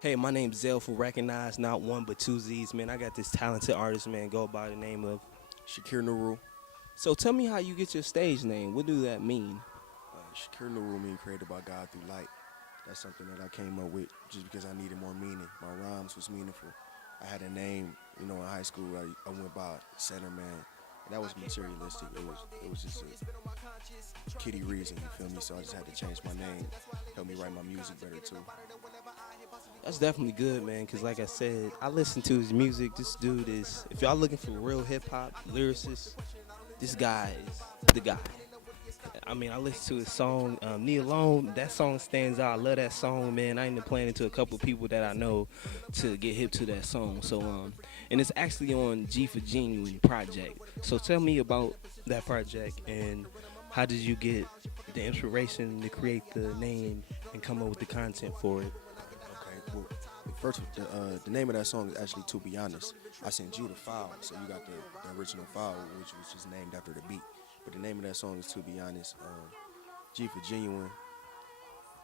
Hey, my name's Zelle for Recognize, not one but two Z's, man. I got this talented artist, man, go by the name of. Chikere Nuru. So tell me how you get your stage name. What do that mean? Chikere Nuru mean created by God through light. That's something that I came up with just because I needed more meaning. My rhymes was meaningful. I had a name, in high school. I went by Center Man, and that was materialistic. It was just a kiddie reason. You feel me? So I just had to change my name. Help me write my music better too. That's definitely good, man, because like I said, I listen to his music. This dude is, if y'all looking for real hip hop lyricist, this guy is the guy. I mean, I listen to his song, "Me Alone." That song stands out. I love that song, man. I ended up playing it to a couple people that I know to get hip to that song. So, and it's actually on G for Genuine project. So, tell me about that project and how did you get the inspiration to create the name and come up with the content for it? Okay, well, first, the name of that song is actually "To Be Honest." I sent you the file, so you got the original file, which was just named after the beat. But the name of that song is "To Be Honest." G for Genuine.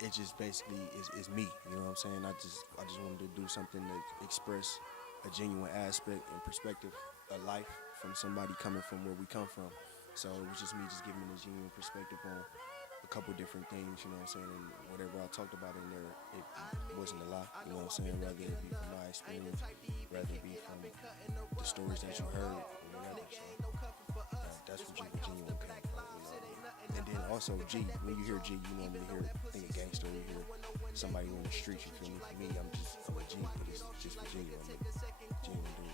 It just basically is me. You know what I'm saying? I just wanted to do something to express a genuine aspect and perspective of life from somebody coming from where we come from. So it was just me just giving a genuine perspective on a couple different things, you know what I'm saying? And whatever I talked about in there, it wasn't a lie, you know what I'm saying? Rather it be from my experience, rather it be from the stories that you heard or whatever. So that's where genuine came from, you know. And then also G, when you hear G, you normally hear think of gangster, you hear somebody on the street, you feel me? For me, I'm a G, but it's just for genuine. I'm a genuine dude.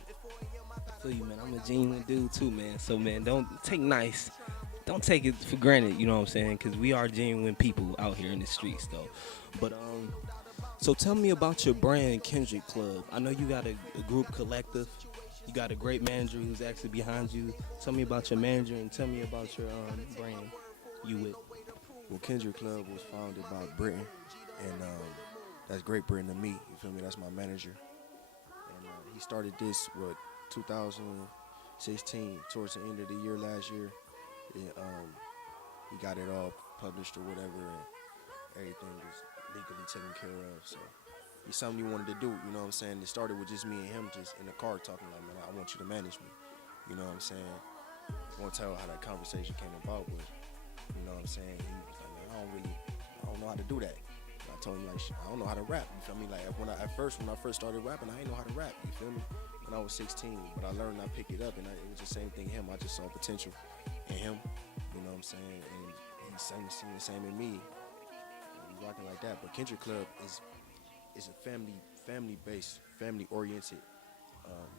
I feel you, man. I'm a genuine dude too, man. So, man, don't take it for granted. You know what I'm saying? Because we are genuine people out here in the streets, though. But so tell me about your brand, Kendrick Club. I know you got a group collective. You got a great manager who's actually behind you. Tell me about your manager and tell me about your brand you with. Well, Kendrick Club was founded by Britain, and that's Great Britain to me. You feel me? That's my manager, and he started this 2016 towards the end of the year last year. It, he got it all published or whatever, and everything was legally taken care of. So it's something he wanted to do. You know what I'm saying? It started with just me and him, just in the car talking like, man, I want you to manage me. You know what I'm saying? I won't tell how that conversation came about, but you know what I'm saying? He was like, man, I don't know how to do that. And I told him like, I don't know how to rap. You feel me? Like when I first started rapping, I didn't know how to rap. You feel me? When I was 16, but I learned, I picked it up, and it was the same thing. Him, I just saw potential in him. You know what I'm saying? And he's seen the same in me. And we rocking like that. But Kendrick Club is a family based, family oriented um,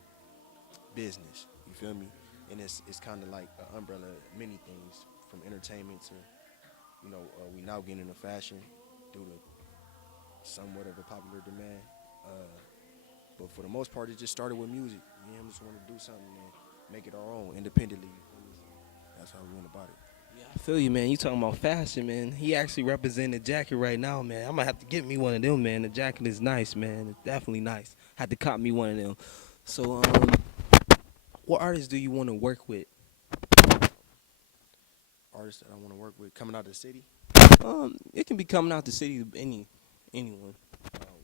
business. You feel me? And it's kind of like an umbrella of many things, from entertainment to we now getting into fashion due to somewhat of a popular demand. But for the most part, it just started with music. Me and him just wanted to do something and make it our own independently. That's how we went about it. Yeah, I feel you, man. You talking about fashion, man. He actually representing the jacket right now, man. I'm gonna have to get me one of them, man. The jacket is nice, man. It's definitely nice. Had to cop me one of them. So, what artists do you want to work with? Artists that I want to work with coming out of the city. It can be coming out the city, anyone.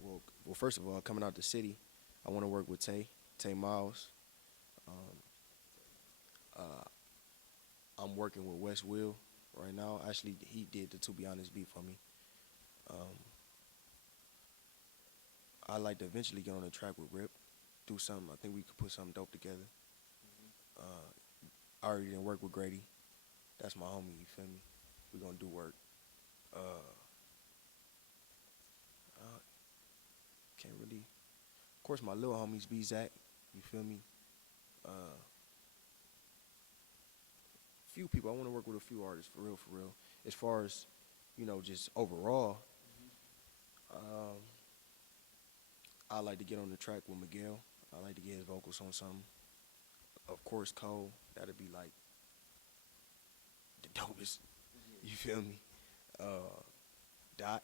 Well, first of all, coming out the city, I want to work with Tay Miles. Um, uh, I'm working with West Will right now. Actually, he did the To Be Honest beat for me. Um, I like to eventually get on a track with Rip, do something. I think we could put something dope together. Uh, I already didn't work with Grady. That's my homie. You feel me? We gonna do work. Uh, uh, can't really. Of course, my little homies be Zach. You feel me? Uh, few people. I want to work with a few artists for real, for real. As far as just overall, um, I like to get on the track with Miguel. I like to get his vocals on something. Of course, Cole. That'd be like the dopest. You feel me? Dot,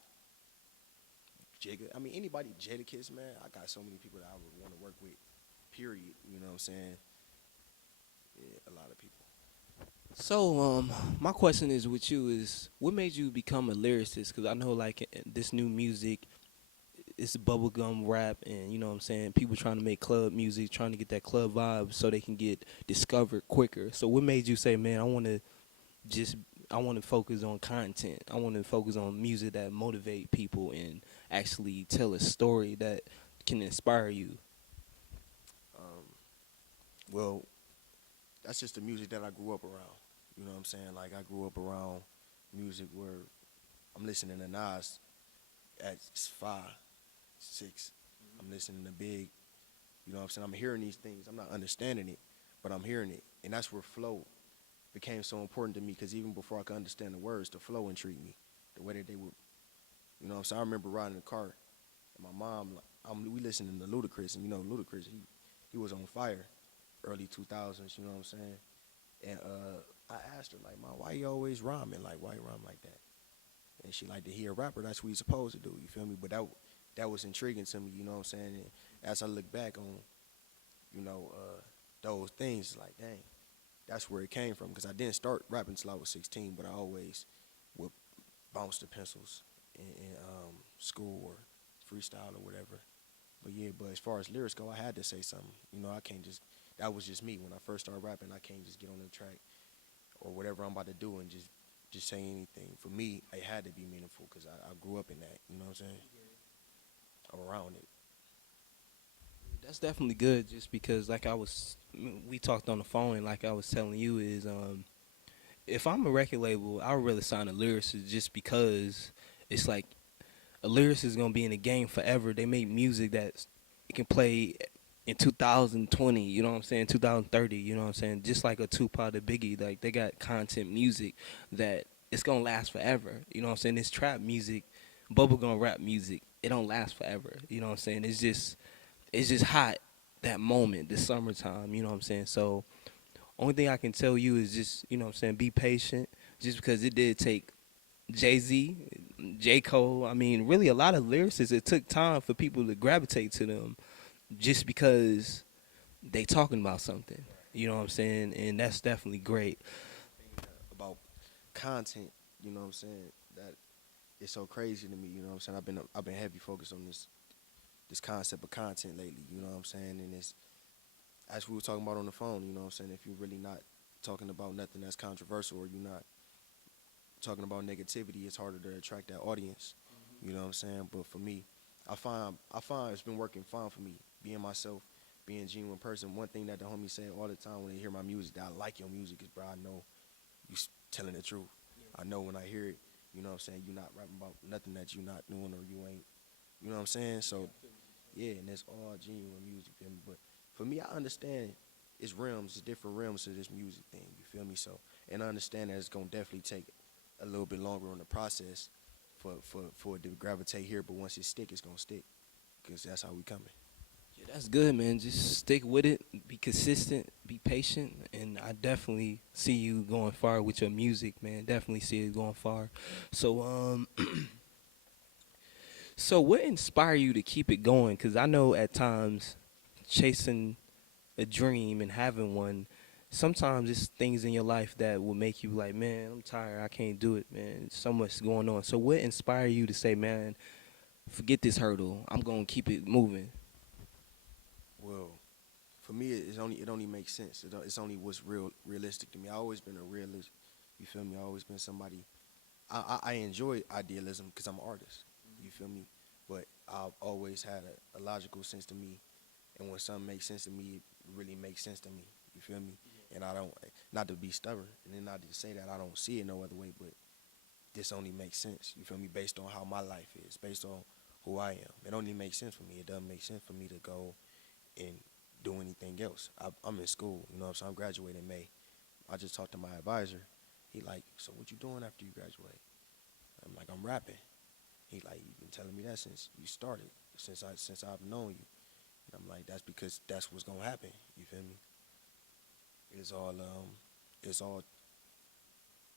Jigga. I mean, anybody Jadakiss, man. I got so many people that I would want to work with. Period. You know what I'm saying? Yeah, a lot of people. So, my question is with you is, what made you become a lyricist? Because I know, like, this new music, it's bubblegum rap, and you know what I'm saying, people trying to make club music, trying to get that club vibe so they can get discovered quicker. So what made you say, man, just I want to focus on content. I want to focus on music that motivate people and actually tell a story that can inspire you. Um, well, that's just the music that I grew up around. You know what I'm saying? Like I grew up around music where I'm listening to Nas at 5, 6. I'm listening to Big. You know what I'm saying? I'm hearing these things. I'm not understanding it, but I'm hearing it, and that's where flow became so important to me. Because even before I could understand the words, the flow intrigued me. The way that they would, you know what I'm saying? I remember riding in the car, and my mom, we listening to Ludacris, and you know Ludacris, he was on fire, early 2000s. You know what I'm saying? And I asked her like, "Mom, why you always rhyming? Like, why you rhyme like that?" And she like, to hear a rapper, that's what he's supposed to do. You feel me? But that was intriguing to me. You know what I'm saying? And as I look back on, you know, those things, like, dang, that's where it came from. Because I didn't start rapping until I was 16, but I always would bounce the pencils in school or freestyle or whatever. But yeah, but as far as lyrics go, I had to say something. You know, I can't just. That was just me when I first started rapping. I can't just get on the track or whatever I'm about to do and just say anything. For me, it had to be meaningful because I grew up in that. You know what I'm saying? Around it. That's definitely good, just because we talked on the phone, and like I was telling you is, if I'm a record label, I would rather sign a lyricist, just because it's like a lyricist is gonna be in the game forever. They make music that it can play in 2020, you know what I'm saying, 2030, you know what I'm saying, just like a Tupac or Biggie. Like, they got content music that it's gonna last forever. You know what I'm saying? This trap music, bubblegum rap music, it don't last forever. You know what I'm saying? It's just hot that moment, the summertime. You know what I'm saying? So only thing I can tell you is just, you know what I'm saying, be patient. Just because it did take Jay-Z, J. Cole, I mean, really a lot of lyricists, it took time for people to gravitate to them, just because they talking about something. You know what I'm saying? And that's definitely great. About content, you know what I'm saying? That it's so crazy to me. You know what I'm saying? I've been heavy focused on this concept of content lately. You know what I'm saying? And it's, as we were talking about on the phone. You know what I'm saying? If you're really not talking about nothing that's controversial, or you're not talking about negativity, it's harder to attract that audience. You know what I'm saying? But for me, I find it's been working fine for me, being myself, being a genuine person. One thing that the homies say all the time when they hear my music, that I like your music, is, bro, I know you telling the truth. I know when I hear it, you know what I'm saying, you're not rapping about nothing that you're not doing, or you ain't, you know what I'm saying? So yeah, and it's all genuine music, feel me? But for me, I understand it's different realms to this music thing, you feel me? So, and I understand that it's gonna definitely take a little bit longer on the process for it to gravitate here, but once it stick, it's gonna stick, because that's how we coming. Yeah, that's good, man. Just stick with it, be consistent, be patient, and I definitely see you going far with your music, man. Definitely see it going far. So, so what inspire you to keep it going? Because I know at times chasing a dream and having one, sometimes it's things in your life that will make you like, man, I'm tired, I can't do it, man. So much going on. So what inspire you to say, man, forget this hurdle, I'm gonna keep it moving? Well, for me, it only makes sense. It's only what's realistic to me. I always been a realist. You feel me? I always been somebody. I enjoy idealism because I'm an artist. You feel me? But I've always had a logical sense to me, and when something makes sense to me, it really makes sense to me. You feel me? And I don't, not to be stubborn, and then not to say that I don't see it no other way, but this only makes sense. You feel me? Based on how my life is, based on who I am, it only makes sense for me. It doesn't make sense for me to go and do anything else. I'm in school, you know what I'm saying? I'm graduating in May. I just talked to my advisor. He like, so what you doing after you graduate? I'm like, I'm rapping. He like, you've been telling me that since you started, since I've known you. And I'm like, that's because that's what's gonna happen. You feel me? It's all it's all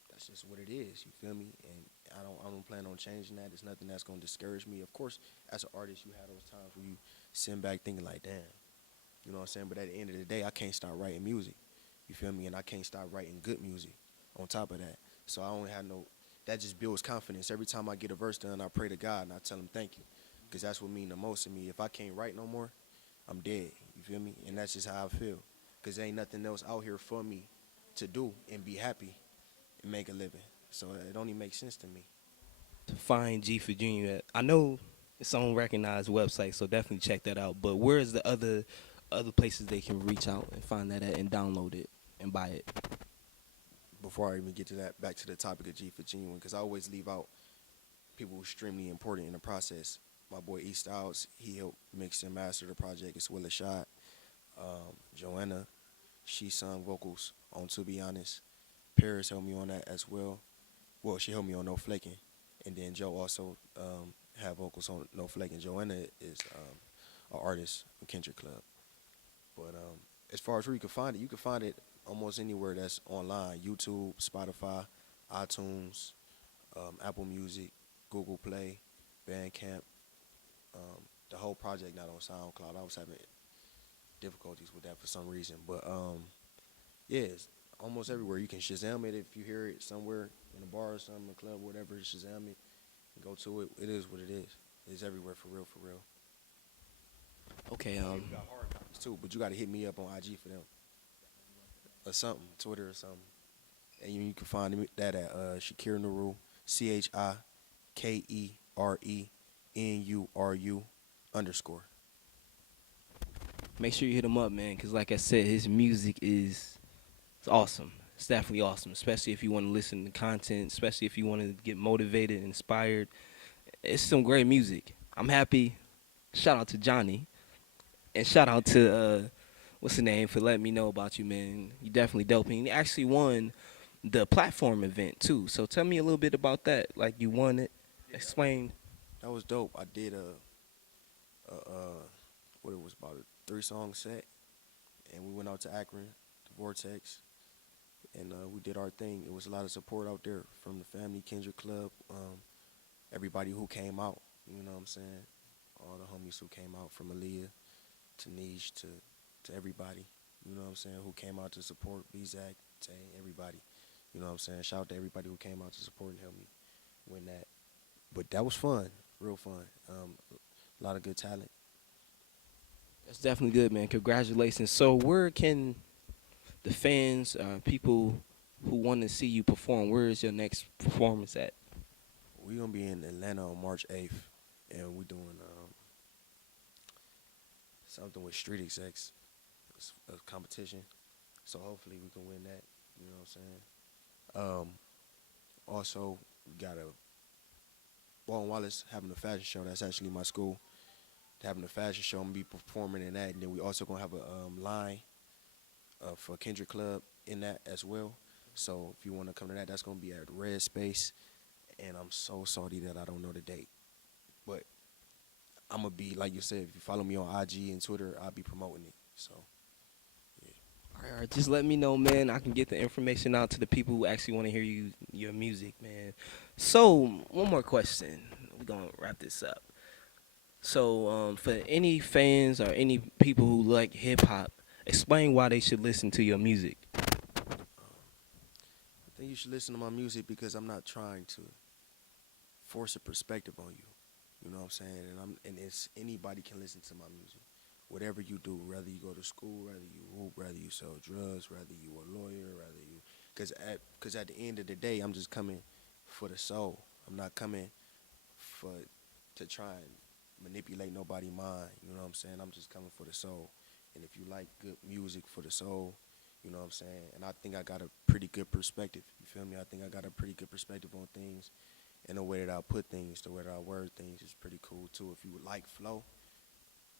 that's just what it is. You feel me? And I don't plan on changing that. There's nothing that's gonna discourage me. Of course, as an artist, you have those times where you sit back thinking like, damn, you know what I'm saying? But at the end of the day, I can't stop writing music. You feel me? And I can't stop writing good music on top of that. So I don't have no, that just builds confidence. Every time I get a verse done, I pray to God and I tell him thank you. because that's what mean the most to me. If I can't write no more, I'm dead. You feel me? And that's just how I feel. Because there ain't nothing else out here for me to do and be happy and make a living. So it don't even make sense to me. To find G for Junior at? I know it's on recognized website, so definitely check that out. But where is the other places they can reach out and find that at and download it and buy it? Before I even get to that, back to the topic of G for Genuine, because I always leave out people who are extremely important in the process. My boy E Styles, he helped mix and master the project, as well as Shot. Joanna, she sung vocals on To Be Honest. Paris helped me on that as well. Well, she helped me on No Flaking. And then Joe also had vocals on No Flaking. Joanna is an artist in Kendrick Club. But as far as where you can find it almost anywhere that's online. YouTube, Spotify, iTunes, Apple Music, Google Play, Bandcamp. The whole project not on SoundCloud. I was having difficulties with that for some reason. But yeah, it's almost everywhere. You can Shazam it if you hear it somewhere in a bar or something, a club, whatever. Shazam it and go to it. It is what it is. It's everywhere for real, for real. Okay. We got hard copies too, but you got to hit me up on IG for them or something, Twitter or something. And you can find that at Chikere Nuru, CHIKERENURU_. Make sure you hit him up, man, because like I said, his music is it's awesome. It's definitely awesome, especially if you want to listen to content, especially if you want to get motivated, inspired. It's some great music. I'm happy. Shout out to Johnny, and shout out to what's the name for letting me know about you, man. You definitely dope, and you actually won the platform event too. So tell me a little bit about that. Like you won it. Explain. That was dope. I did what it was about a 3-song set, and we went out to Akron, the Vortex, and we did our thing. It was a lot of support out there from the family, Kendrick Club, everybody who came out. You know what I'm saying? All the homies who came out, from Aaliyah to Niche to everybody. You know what I'm saying? Who came out to support Bizak, Tay, everybody. You know what I'm saying? Shout out to everybody who came out to support and help me win that. But that was fun, real fun. A lot of good talent. That's definitely good, man. Congratulations. So where can the fans, people who want to see you perform, where is your next performance at? We're going to be in Atlanta on March 8th, and we're doing something with Street Execs. It's a competition, so hopefully we can win that. You know what I'm saying? Also, we got Ball and Wallace having a fashion show. That's actually my school. Having a fashion show, I'm going to be performing in that. And then we also going to have a line for Kendrick Club in that as well. So if you want to come to that, that's going to be at Red Space. And I'm so salty that I don't know the date. But I'm going to be, like you said, if you follow me on IG and Twitter, I'll be promoting it. So, yeah. All right, just let me know, man. I can get the information out to the people who actually want to hear your music, man. So, one more question. We're going to wrap this up. So, for any fans or any people who like hip-hop, explain why they should listen to your music. I think you should listen to my music because I'm not trying to force a perspective on you. You know what I'm saying? And it's anybody can listen to my music. Whatever you do, whether you go to school, whether you hoop, whether you sell drugs, whether you a lawyer, whether you, because at the end of the day, I'm just coming for the soul. I'm not coming to try and manipulate nobody's mind. You know what I'm saying? I'm just coming for the soul. And if you like good music for the soul, you know what I'm saying? And I think I got a pretty good perspective. You feel me? I think I got a pretty good perspective on things. And the way that I put things, the way that I word things is pretty cool too. If you would like flow,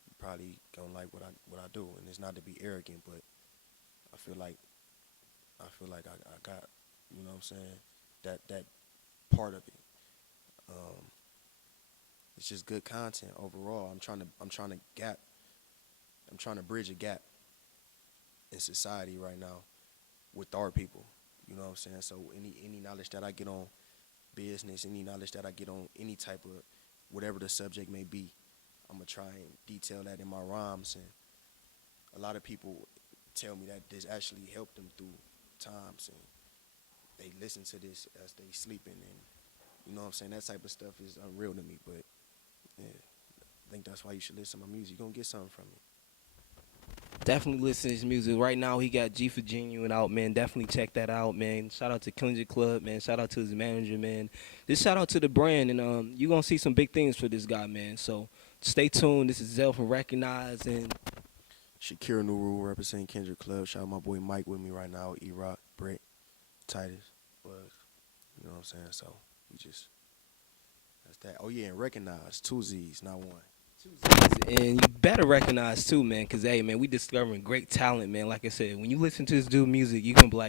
you probably gonna like what I do. And it's not to be arrogant, but I feel like I got, you know what I'm saying, that part of it. It's just good content overall. I'm trying to bridge a gap in society right now with our people. You know what I'm saying? So any knowledge that I get on business, any knowledge that I get on any type of whatever the subject may be, I'm going to try and detail that in my rhymes. And a lot of people tell me that this actually helped them through times, and they listen to this as they sleeping, and you know what I'm saying? That type of stuff is unreal to me, but yeah, think that's why you should listen to my music. You're gonna get something from it. Definitely listen to his music. Right now, he got G for Genuine out, man. Definitely check that out, man. Shout out to Kendrick Club, man. Shout out to his manager, man. Just shout out to the brand, and you're going to see some big things for this guy, man. So stay tuned. This is Zelle from Recognize, and Chikere Nuru representing Kendrick Club. Shout out my boy Mike with me right now. E-Rock, Brett, Titus, Buzz. You know what I'm saying? So we just, that's that. Oh yeah, and Recognize, 2 Z's, not 1. and you better recognize too, man, because, hey, man, we discovering great talent, man. Like I said, when you listen to this dude music, you're going to be like,